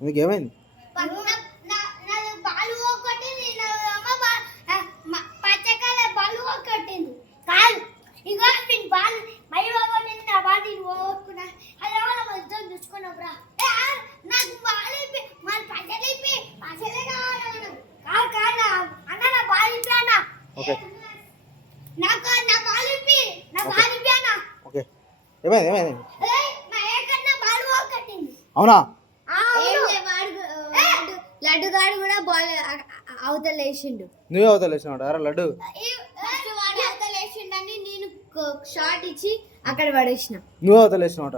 నీకేమైంది? Okay okay ఏమైంది ఏమైంది? అవునా? లడ్డుగాడు కూడా బాల్ అవతల వేసిండు. నువ్వే అవతల వేసినావు అరే లడ్డు? అవతల వేసిండని నేను షాట్ ఇచ్చి అక్కడ పడేసిన. నువ్వే అవతల వేసినావు